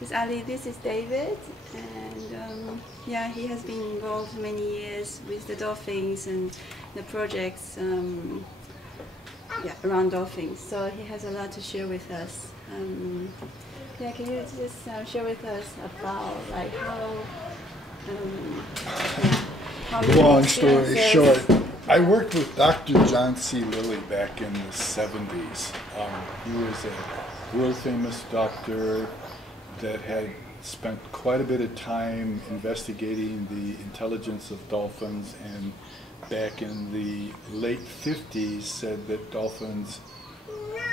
This Ali, this is David, and yeah, he has been involved many years with the dolphins and the projects around dolphins. So he has a lot to share with us. Yeah, can you just share with us about like how Long story short, I worked with Dr. John C. Lilly back in the 70s. He was a world-famous doctor that had spent quite a bit of time investigating the intelligence of dolphins, and back in the late 50s said that dolphins,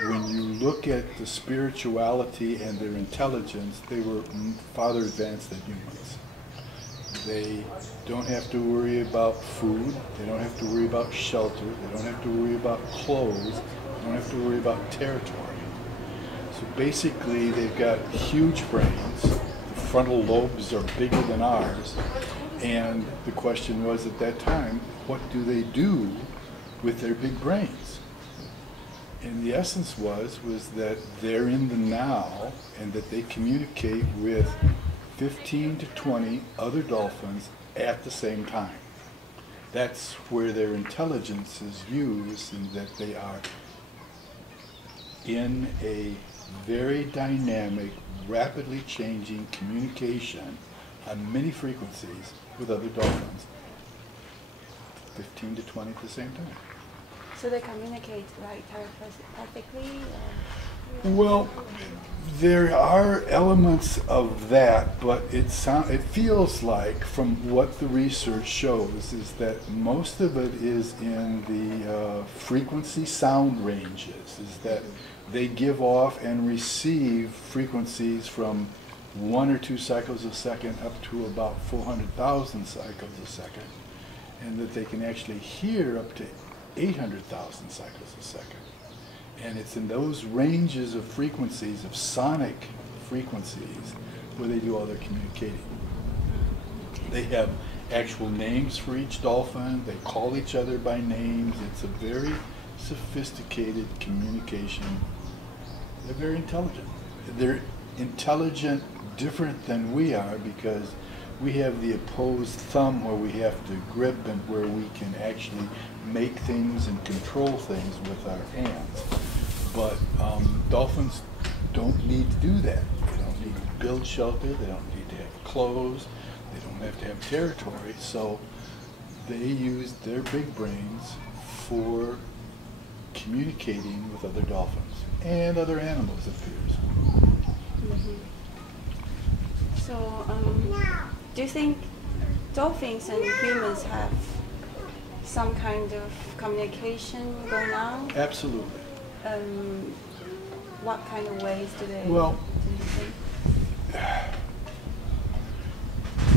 when you look at the spirituality and their intelligence, they were farther advanced than humans. They don't have to worry about food, they don't have to worry about shelter, they don't have to worry about clothes, they don't have to worry about territory. So basically they've got huge brains, the frontal lobes are bigger than ours, and the question was at that time, what do they do with their big brains? And the essence was that they're in the now and that they communicate with 15 to 20 other dolphins at the same time. That's where their intelligence is used, and that they are in a very dynamic, rapidly changing communication on many frequencies with other dolphins, 15 to 20 at the same time. So they communicate like telepathically? Well, there are elements of that, but it feels like, from what the research shows, is that most of it is in the frequency sound ranges, is that they give off and receive frequencies from 1 or 2 cycles a second up to about 400,000 cycles a second, and that they can actually hear up to 800,000 cycles a second. And it's in those ranges of frequencies, of sonic frequencies, where they do all their communicating. They have actual names for each dolphin, they call each other by names. It's a very sophisticated communication. They're very intelligent. They're intelligent different than we are, because we have the opposed thumb where we have to grip and where we can actually make things and control things with our hands. But dolphins don't need to do that. They don't need to build shelter, they don't need to have clothes, they don't have to have territory, so they use their big brains for communicating with other dolphins and other animals, it appears. Mm-hmm. So, do you think dolphins and humans have some kind of communication going on? Absolutely. What kind of ways do they? Well,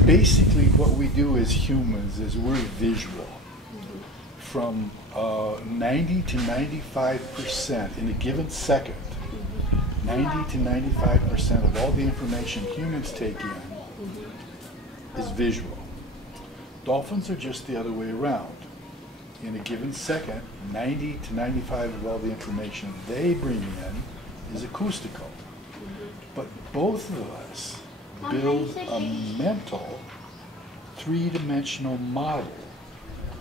basically what we do as humans is we're visual. Mm-hmm. From 90 to 95% in a given second, mm-hmm. 90 to 95% of all the information humans take in mm-hmm. is visual. Dolphins are just the other way around. In a given second, 90 to 95 of all the information they bring in is acoustical. Mm-hmm. But both of us build a mental, three-dimensional model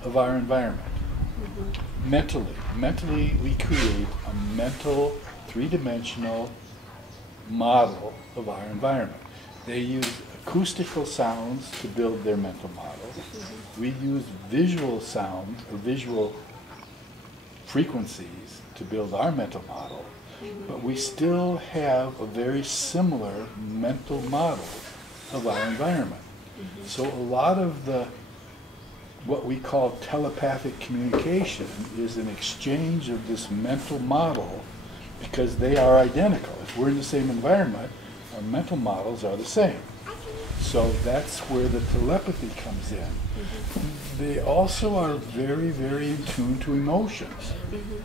of our environment. Mm-hmm. Mentally we create a mental, three-dimensional model of our environment. They use acoustical sounds to build their mental model. Mm-hmm. We use visual sound or visual frequencies to build our mental model, mm-hmm. but we still have a very similar mental model of our environment. Mm-hmm. So a lot of what we call telepathic communication is an exchange of this mental model, because they are identical. If we're in the same environment, our mental models are the same. So that's where the telepathy comes in. Mm-hmm. They also are very, very in tune to emotions, mm-hmm.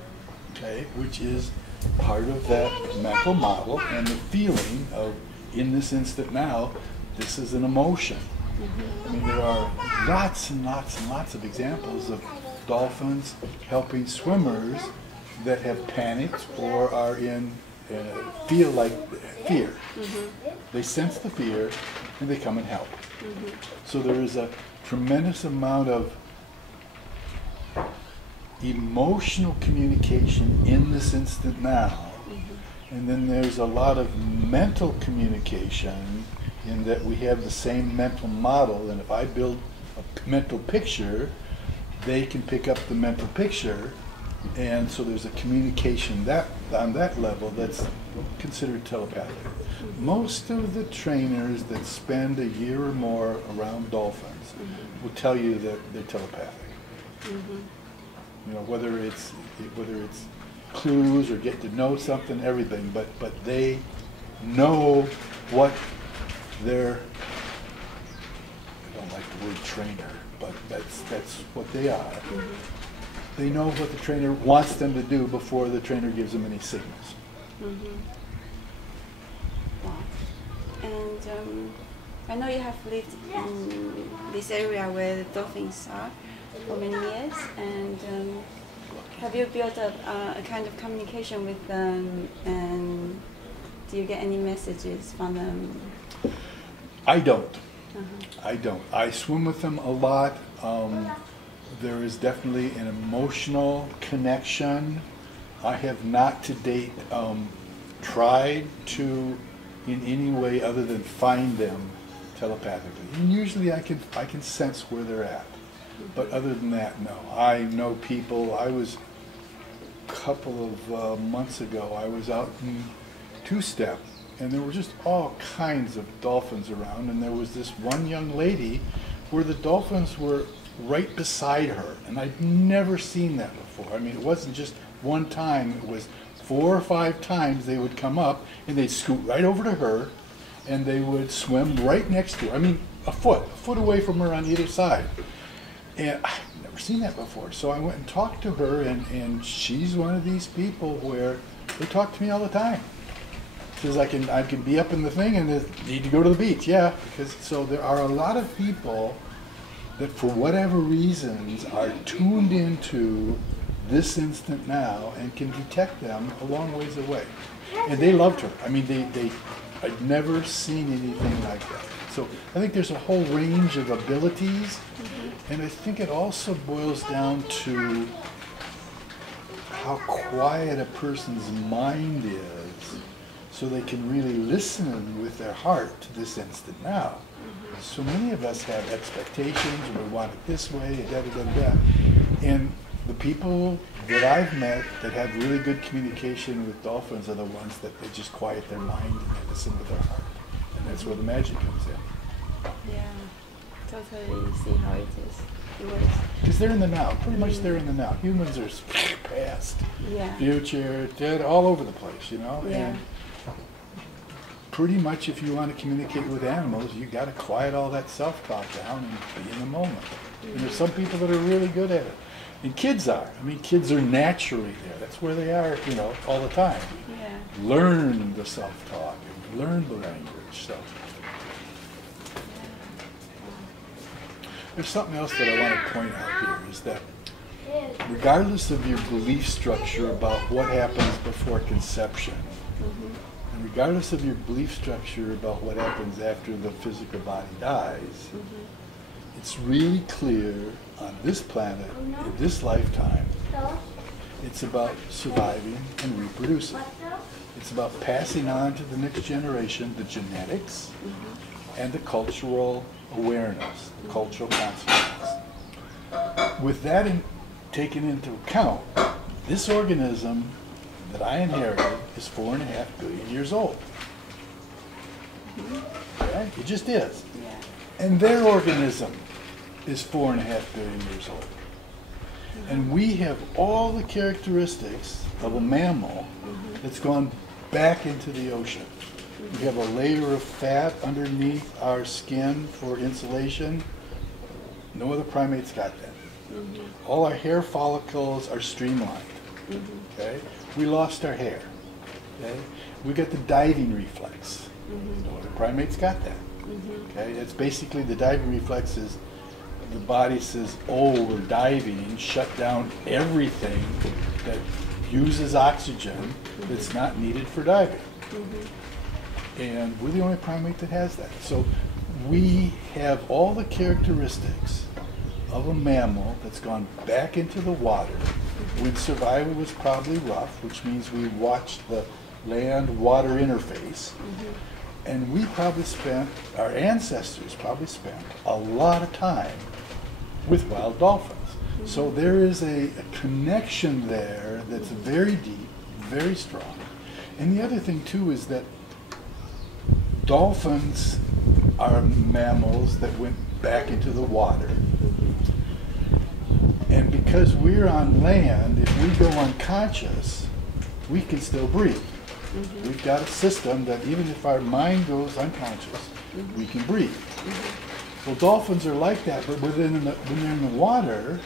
okay, which is part of that mental model and the feeling of, in this instant now, this is an emotion. Mm-hmm. I mean, there are lots and lots and lots of examples of dolphins helping swimmers that have panicked or are in feel like fear. They sense the fear and they come and help. So there is a tremendous amount of emotional communication in this instant now. And then there's a lot of mental communication in that we have the same mental model, and if I build a mental picture, they can pick up the mental picture, and so there's a communication that on that level that's considered telepathic. Most of the trainers that spend a year or more around dolphins will tell you that they're telepathic. You know, whether it's clues or get to know something, everything, but they know what their, I don't like the word trainer, but that's what they are. They know what the trainer wants them to do before the trainer gives them any signals. Wow. And I know you have lived in this area where the dolphins are for many years, and have you built up a kind of communication with them, and do you get any messages from them? I don't. I don't. I swim with them a lot. There is definitely an emotional connection. I have not to date tried to in any way other than find them telepathically. And usually I can sense where they're at. But other than that, no. I know people. I was a couple of months ago, I was out in two-step, and there were just all kinds of dolphins around, and there was this one young lady where the dolphins were right beside her, and I'd never seen that before. I mean, it wasn't just one time, it was 4 or 5 times they would come up, and they'd scoot right over to her, and they would swim right next to her. I mean, a foot away from her on either side. And I've never seen that before. So I went and talked to her, and she's one of these people where they talk to me all the time. Because I can be up in the thing and need to go to the beach, yeah. Because so there are a lot of people that for whatever reasons are tuned into this instant now and can detect them a long ways away. And they loved her. I mean, I'd never seen anything like that. So I think there's a whole range of abilities, and I think it also boils down to how quiet a person's mind is, so they can really listen with their heart to this instant now. So many of us have expectations, we want it this way, da da da da. And the people that I've met that have really good communication with dolphins are the ones that they just quiet their mind and they listen with their heart. And that's where the magic comes in. Yeah, totally see how it is. It works. Because they're in the now, pretty much they're in the now. Humans are past, future, dead, all over the place, you know? Yeah. And pretty much if you want to communicate with animals, you got to quiet all that self-talk down and be in the moment. And there's some people that are really good at it. And kids are. I mean, kids are naturally there. That's where they are, you know, all the time. Yeah. Learn the self-talk and learn the language. So there's something else that I want to point out here is that regardless of your belief structure about what happens before conception, and regardless of your belief structure about what happens after the physical body dies, it's really clear on this planet, in this lifetime, it's about surviving and reproducing. It's about passing on to the next generation the genetics and the cultural awareness, the cultural consciousness. With that taken into account, this organism that I inherited is 4.5 billion years old. Okay? It just is. And their organism is 4.5 billion years old. And we have all the characteristics of a mammal that's gone back into the ocean. We have a layer of fat underneath our skin for insulation. No other primates got that. All our hair follicles are streamlined. Okay? We lost our hair. Okay? We got the diving reflex. No other primates got that. Okay? It's basically the diving reflex is the body says, oh, we're diving, shut down everything that uses oxygen that's not needed for diving. And we're the only primate that has that. So we have all the characteristics of a mammal that's gone back into the water when survival was probably rough, which means we watched the land-water interface. And we probably spent, our ancestors probably spent a lot of time with wild dolphins. So there is a connection there that's very deep, very strong. And the other thing too is that dolphins are mammals that went back into the water. And because we're on land, if we go unconscious, we can still breathe. We've got a system that even if our mind goes unconscious, we can breathe. Well, dolphins are like that, but when they're in the water,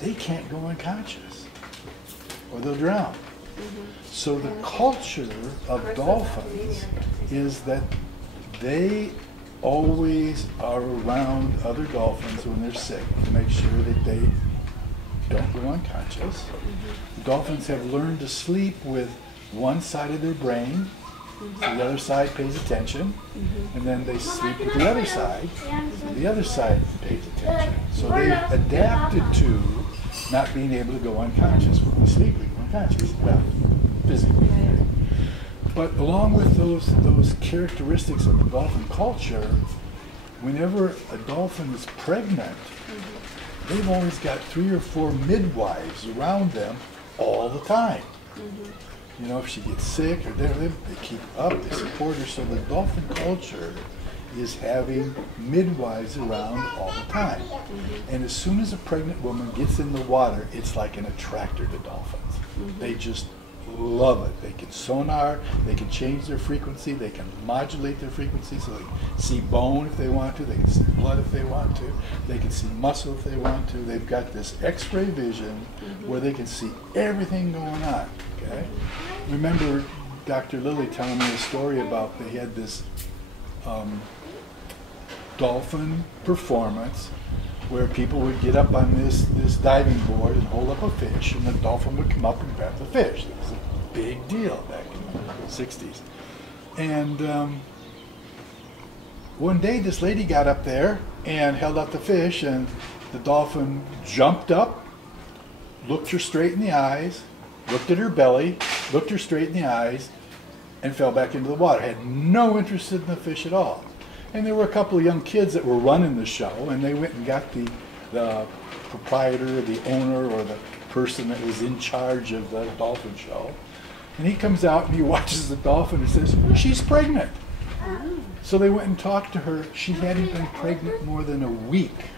they can't go unconscious, or they'll drown. So the culture of dolphins is that they always are around other dolphins when they're sick to make sure that they don't go unconscious. The dolphins have learned to sleep with one side of their brain, so the other side pays attention, and then they sleep with the other side, so the other side pays attention. So they've adapted to not being able to go unconscious. When we sleep, we go unconscious, well, physically. But along with those characteristics of the dolphin culture, whenever a dolphin is pregnant, they've always got 3 or 4 midwives around them all the time. You know, if she gets sick or they keep her up, they support her. So the dolphin culture is having midwives around all the time. And as soon as a pregnant woman gets in the water, it's like an attractor to dolphins. They just love it. They can sonar, they can change their frequency, they can modulate their frequency so they can see bone if they want to, they can see blood if they want to, they can see muscle if they want to. They've got this X-ray vision where they can see everything going on. Okay? Remember Dr. Lilly telling me a story about they had this dolphin performance where people would get up on this diving board and hold up a fish, and the dolphin would come up and grab the fish. It was a big deal back in the 60s. And one day this lady got up there and held out the fish, and the dolphin jumped up, looked her straight in the eyes, looked at her belly, looked her straight in the eyes, and fell back into the water. Had no interest in the fish at all. And there were a couple of young kids that were running the show, and they went and got the proprietor, the owner, or the person that was in charge of the dolphin show. And he comes out and he watches the dolphin and says, "She's pregnant." So they went and talked to her. She hadn't been pregnant more than a week,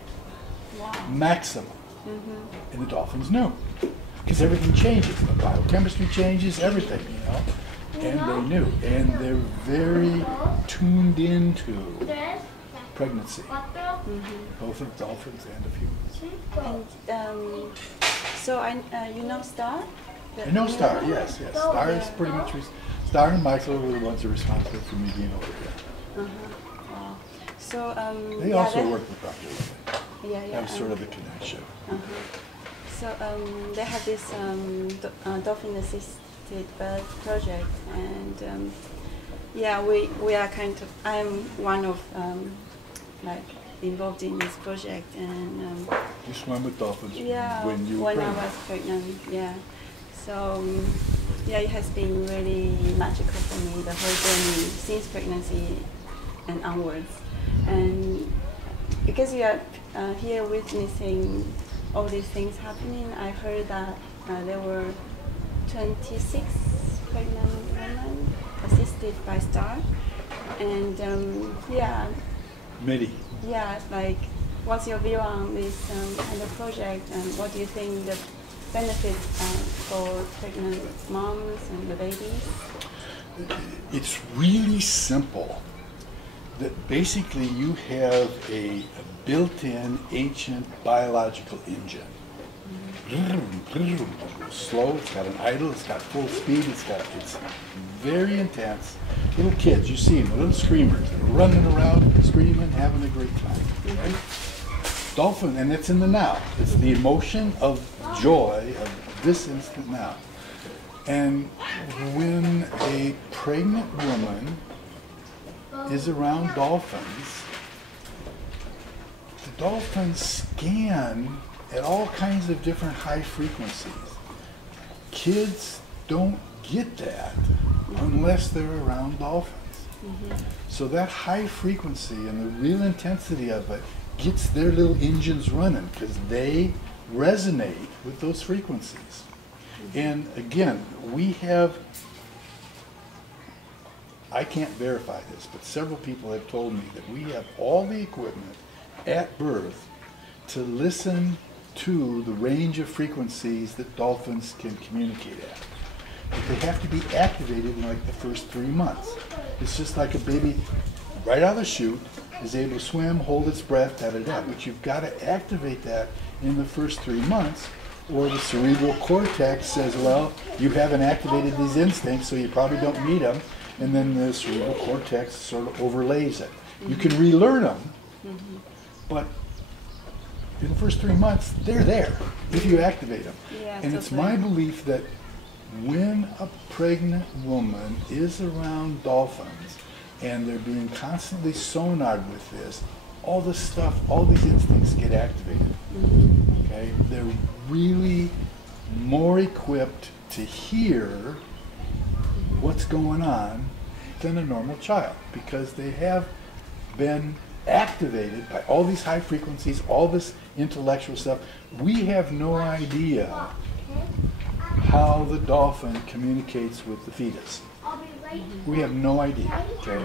maximum. And the dolphins knew, because everything changes. The biochemistry changes, everything, you know. And they knew, and they're very tuned into pregnancy, both of dolphins and of humans. And so you know Star? I know Star, yes. Star is pretty much, Star and Michael were the ones who are responsible for me being over here. Wow. So they also work with Dr. Lilly. That was sort of the connection. So they have this dolphin assisted birth project, and we are kind of, I'm one of like involved in this project, and you swam with dolphins when you were when pregnant. I was pregnant, so it has been really magical for me, the whole journey since pregnancy and onwards. And because you are here witnessing all these things happening, I heard that there were 26 pregnant women assisted by Star, and Many. like, what's your view on this kind of project, and what do you think the benefits for pregnant moms and the babies? It's really simple. That basically you have a built-in ancient biological engine. Slow, it's got an idle, it's got full speed, it's very intense. Little kids, you see them, little screamers, they're running around, screaming, having a great time. Right? Dolphin, and it's in the now. It's the emotion of joy of this instant now. And when a pregnant woman is around dolphins, the dolphins scan at all kinds of different high frequencies. Kids don't get that unless they're around dolphins. So that high frequency and the real intensity of it gets their little engines running because they resonate with those frequencies. And again, we have, I can't verify this, but several people have told me that we have all the equipment at birth to listen to the range of frequencies that dolphins can communicate at. But they have to be activated in like the first 3 months. It's just like a baby right out of the chute is able to swim, hold its breath, da-da-da. But you've got to activate that in the first 3 months, or the cerebral cortex says, well, you haven't activated these instincts, so you probably don't need them, and then the cerebral cortex sort of overlays it. You can relearn them, but in the first 3 months, they're there if you activate them. Yeah, and it's my belief that when a pregnant woman is around dolphins and they're being constantly sonared with this, all this stuff, all these instincts get activated. Okay? They're really more equipped to hear what's going on than a normal child because they have been activated by all these high frequencies, all this intellectual stuff. We have no idea how the dolphin communicates with the fetus. We have no idea, okay?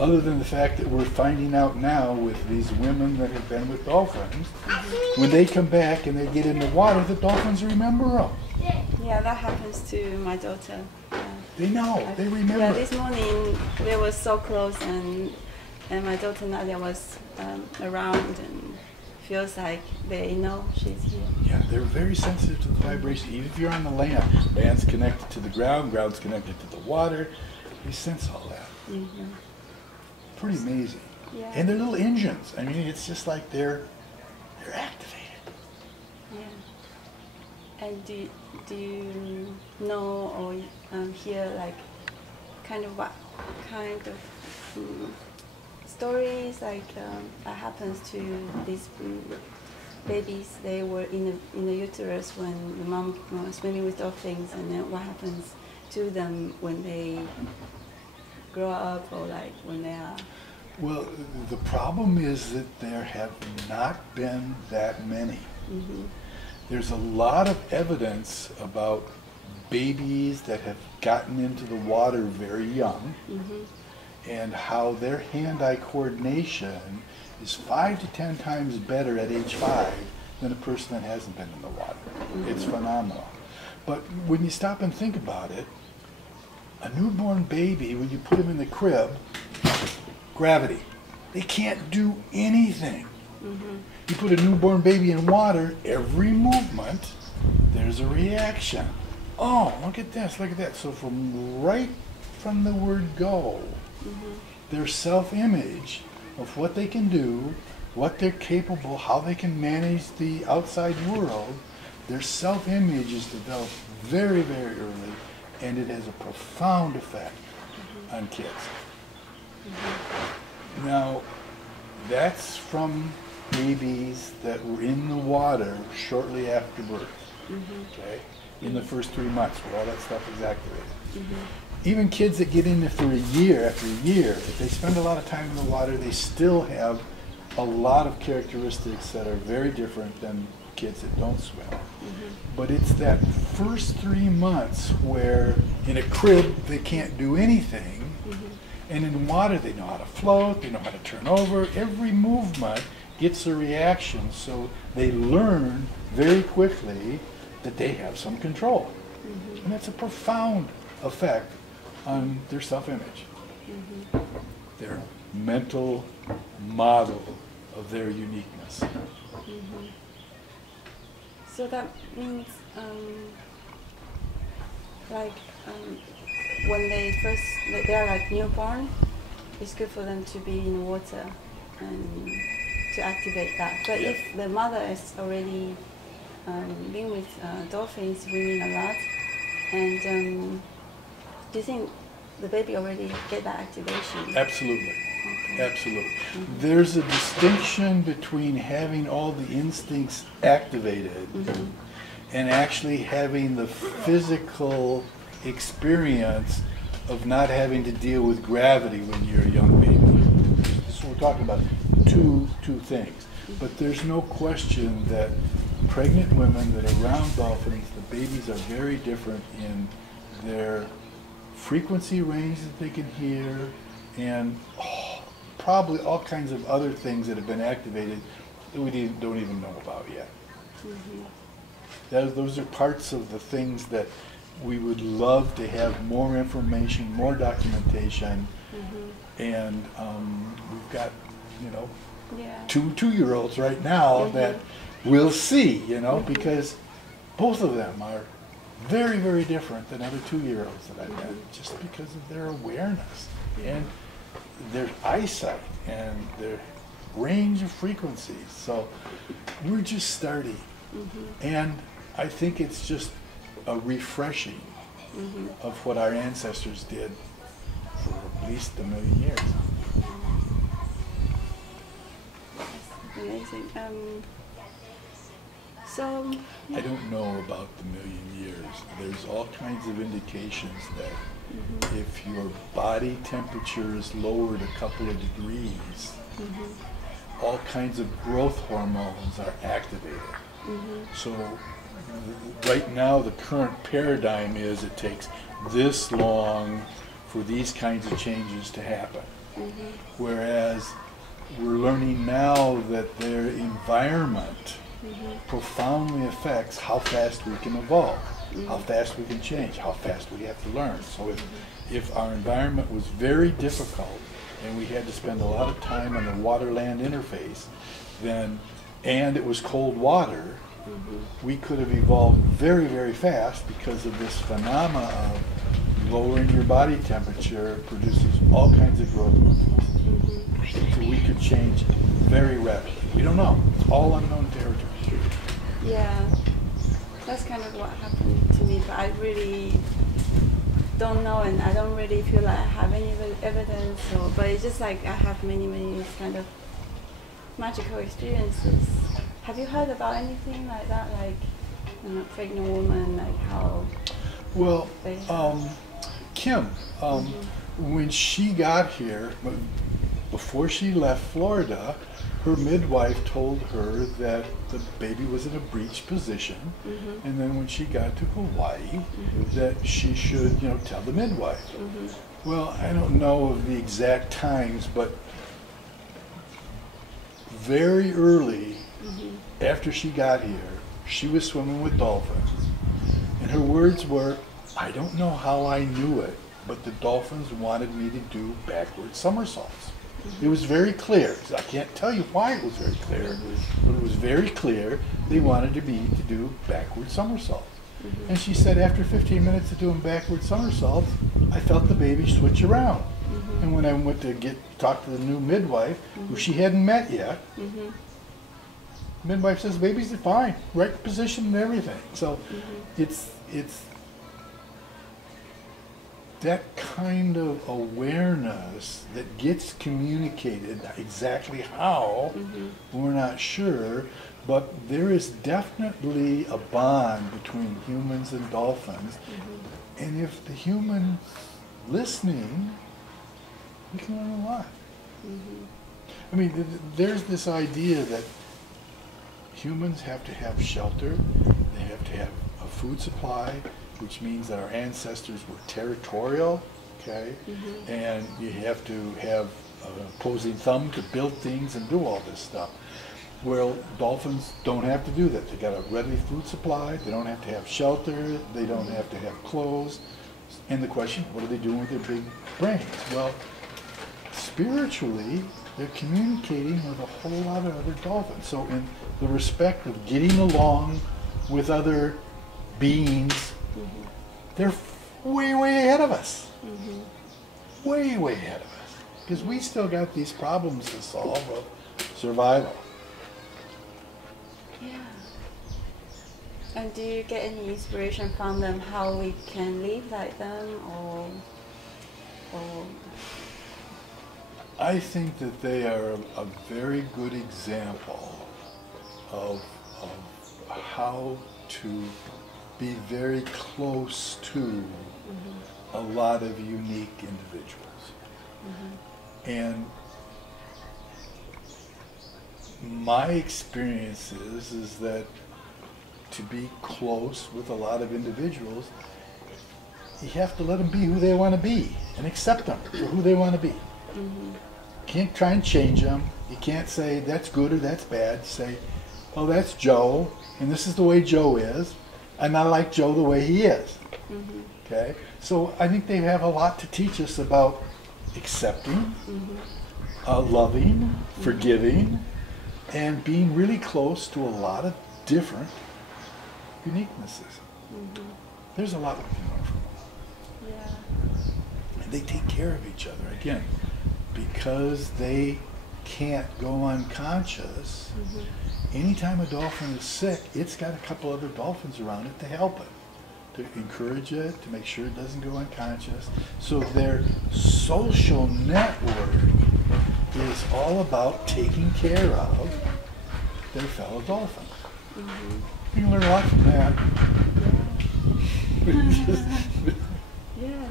Other than the fact that we're finding out now with these women that have been with dolphins, when they come back and they get in the water, the dolphins remember them. Yeah, that happens to my daughter. They know, they remember. Yeah, this morning they were so close, and my daughter Nadia was around and feels like they know she's here. Yeah, they're very sensitive to the vibration. Even if you're on the land, land's connected to the ground, ground's connected to the water. They sense all that. Pretty amazing. Yeah. And they're little engines. I mean, it's just like they're activated. Yeah. And do you know or hear like kind of what kind of stories like that happens to these babies? They were in the uterus when the mom was swimming with dolphins, and then what happens to them when they grow up or like when they are? Well, the problem is that there have not been that many. There's a lot of evidence about babies that have gotten into the water very young, and how their hand-eye coordination is 5 to 10 times better at age 5 than a person that hasn't been in the water. It's phenomenal. But when you stop and think about it, a newborn baby, when you put him in the crib, gravity. They can't do anything. You put a newborn baby in water, every movement, there's a reaction. Oh, look at this, look at that. So right from the word go, their self-image of what they can do, what they're capable, how they can manage the outside world, their self-image is developed very, very early, and it has a profound effect on kids. Now, that's from babies that were in the water shortly after birth, okay? In the first 3 months where all that stuff is activated. Even kids that get in there for a year after a year, if they spend a lot of time in the water, they still have a lot of characteristics that are very different than kids that don't swim. But it's that first 3 months where in a crib they can't do anything, and in water they know how to float, they know how to turn over. Every movement gets a reaction, so they learn very quickly that they have some control. And that's a profound effect on their self-image, their mental model of their uniqueness. So that means when they're like newborn, it's good for them to be in water and to activate that. But Yeah. if the mother is already been with dolphins swimming a lot, and do you think the baby already get that activation? Absolutely. Okay. Absolutely. There's a distinction between having all the instincts activated and actually having the physical experience of not having to deal with gravity when you're a young baby. So we're talking about two things. But there's no question that pregnant women that are around dolphins, the babies are very different in their frequency range that they can hear, and probably all kinds of other things that have been activated that we don't even know about yet. Those are parts of the things that we would love to have more information, more documentation, and we've got, you know, two-year-olds right now that we'll see, you know, because both of them are very, very different than other 2-year-olds that I've met, just because of their awareness and their eyesight and their range of frequencies. So we're just starting, and I think it's just a refreshing of what our ancestors did for at least 1 million years. Amazing. So I don't know about the 1 million years. There's all kinds of indications that if your body temperature is lowered a couple of degrees, all kinds of growth hormones are activated. So right now the current paradigm is it takes this long for these kinds of changes to happen. Whereas we're learning now that their environment profoundly affects how fast we can evolve, how fast we can change, how fast we have to learn. So if our environment was very difficult and we had to spend a lot of time on the water-land interface, then, and it was cold water, we could have evolved very, very fast because of this phenomena of lowering your body temperature produces all kinds of growth hormones. So we could change very rapidly. We don't know. It's all unknown territory. yeah, that's kind of what happened to me, but I really don't know, and I don't really feel like I have any evidence, but it's just like I have many kind of magical experiences. Have you heard about anything like that, like, you know, pregnant woman, like how? Well, they Kim, when she got here, before she left Florida, her midwife told her that the baby was in a breech position, and then when she got to Hawaii, that she should, you know, tell the midwife. Well, I don't know of the exact times, but very early after she got here, she was swimming with dolphins, and her words were, "I don't know how I knew it, but the dolphins wanted me to do backward somersaults." It was very clear. I can't tell you why it was very clear, but it was very clear they wanted me to do backward somersaults. And she said after 15 minutes of doing backward somersaults, I felt the baby switch around. And when I went to talk to the new midwife, who she hadn't met yet, midwife says, "Babies are fine, right position and everything." So it's that kind of awareness that gets communicated, exactly how, we're not sure, but there is definitely a bond between humans and dolphins. And if the human listening, we can learn a lot. I mean, there's this idea that humans have to have shelter, they have to have a food supply, which means that our ancestors were territorial, okay? And you have to have an opposing thumb to build things and do all this stuff. Well, dolphins don't have to do that. They got a ready food supply, they don't have to have shelter, they don't have to have clothes. And the question, what are they doing with their big brains? Well, spiritually, they're communicating with a whole lot of other dolphins. So in the respect of getting along with other beings, they're way, way ahead of us. Way, way ahead of us. Because we still got these problems to solve of survival. Yeah. And do you get any inspiration from them how we can live like them, or I think that they are a very good example of how to be very close to a lot of unique individuals. And my experience is that to be close with a lot of individuals, you have to let them be who they want to be and accept them for who they want to be. Can't try and change them. You can't say that's good or that's bad. Say, oh, that's Joe, and this is the way Joe is, and I like Joe the way he is. Okay? So I think they have a lot to teach us about accepting, loving, forgiving, and being really close to a lot of different uniquenesses. There's a lot we can learn from them. Yeah. And they take care of each other. Again, because they can't go unconscious, anytime a dolphin is sick, it's got a couple other dolphins around it to help it, to encourage it, to make sure it doesn't go unconscious. So their social network is all about taking care of their fellow dolphins. You can learn a lot from that. Yeah,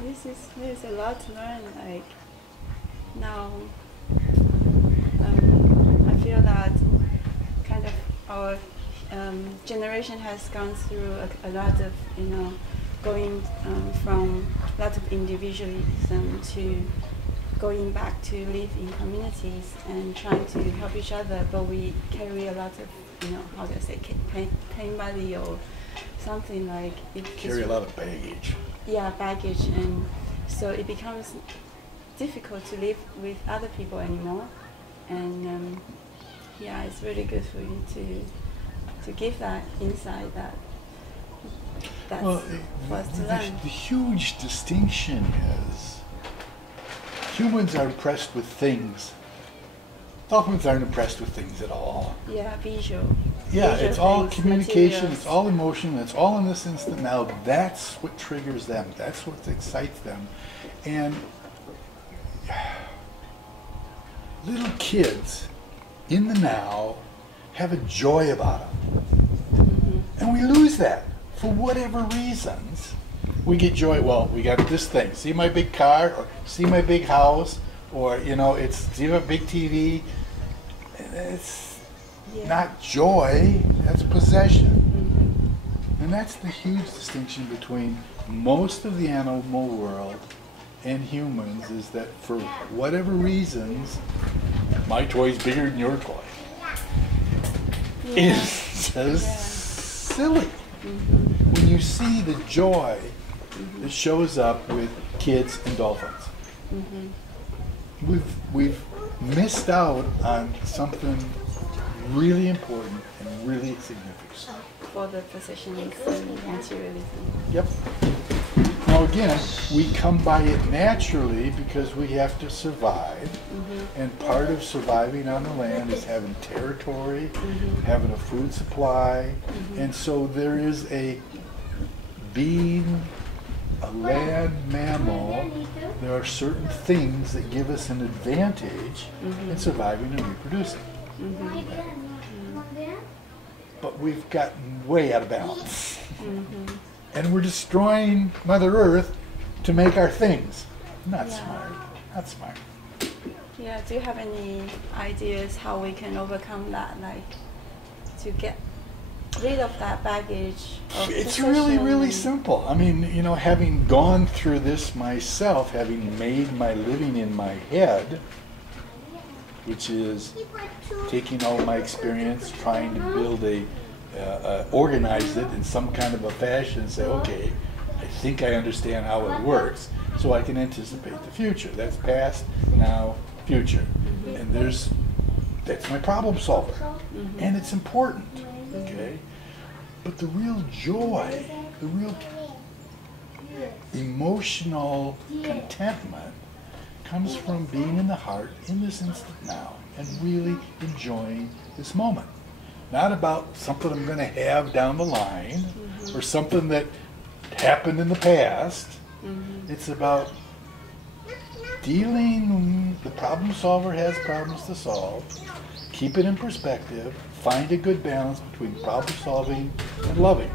there's a lot to learn. Like now, I feel that kind of our generation has gone through a lot of, going from a lot of individualism to going back to live in communities and trying to help each other, but we carry a lot of, how do I say, pain body or something like it. Carry a lot of baggage. Yeah, baggage, and so it becomes difficult to live with other people anymore. And yeah, it's really good for you to give that insight that's Well, for us to the learn. huge distinction is humans are impressed with things. Dolphins aren't impressed with things at all. Yeah, visual. Yeah, Visual it's all things, communication, materials. it's all emotion, it's all in this instant now. That's what triggers them, that's what excites them. And little kids in the now have a joy about them. And we lose that for whatever reasons. We get joy, well, we got this thing, see my big car, or see my big house, or it's see my big TV. It's not joy, that's possession. And that's the huge distinction between most of the animal world and humans, is that for whatever reasons, my toy's bigger than your toy. It's just silly. When you see the joy that shows up with kids and dolphins, we've missed out on something really important and really significant. For the possessions and materialism. Yep. Now again, we come by it naturally because we have to survive. And part of surviving on the land is having territory, having a food supply. And so there is being a land mammal, there are certain things that give us an advantage in surviving and reproducing. But we've gotten way out of balance. And we're destroying Mother Earth to make our things. Not smart. Not smart. Yeah, do you have any ideas how we can overcome that, like to get rid of that baggage of It's really, really simple. I mean, having gone through this myself, having made my living in my head, which is taking all my experience, trying to build organize it in some kind of a fashion and say, okay, I think I understand how it works, so I can anticipate the future. That's past, now, future. And that's my problem solver. And it's important, okay? But the real joy, the real emotional contentment comes from being in the heart in this instant now and really enjoying this moment. not about something I'm going to have down the line or something that happened in the past. It's about dealing, the problem solver has problems to solve, keep it in perspective, find a good balance between problem solving and loving.